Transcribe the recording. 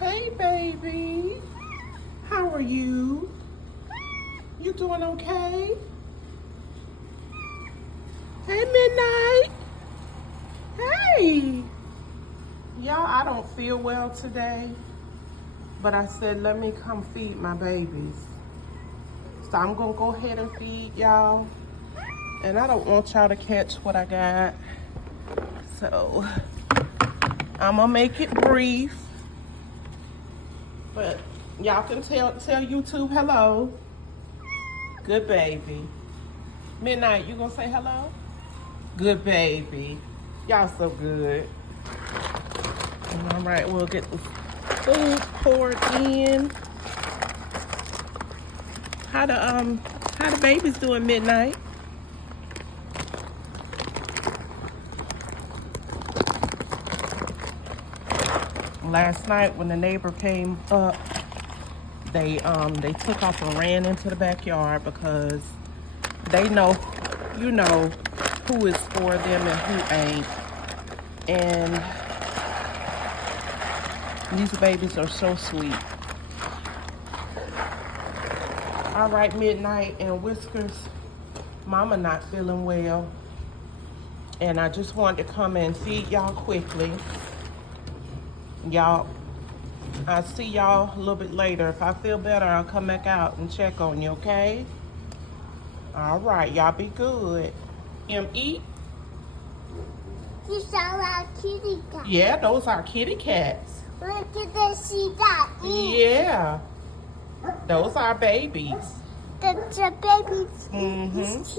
Hey, baby. How are you? You doing okay? Hey, Midnight. Hey. Y'all, I don't feel well today, but I said, let me come feed my babies. So I'm gonna go ahead and feed y'all. And I don't want y'all to catch what I got. So I'm gonna make it brief. But y'all can tell YouTube hello. Good baby. Midnight, you gonna say hello? Good baby. Y'all so good. All right, we'll get the food poured in. How the babies doing, Midnight? Last night when the neighbor came up, they took off and ran into the backyard because they know, you know, who is for them and who ain't. And these babies are so sweet. All right, Midnight and Whiskers, Mama not feeling well. And I just wanted to come and feed y'all quickly. Y'all, I'll see y'all a little bit later. If I feel better, I'll come back out and check on you, okay? All right, y'all be good. Eat. These are our kitty cats. Yeah, those are kitty cats. Look at the see that. Yeah. Those are babies. That's a baby. Mm-hmm.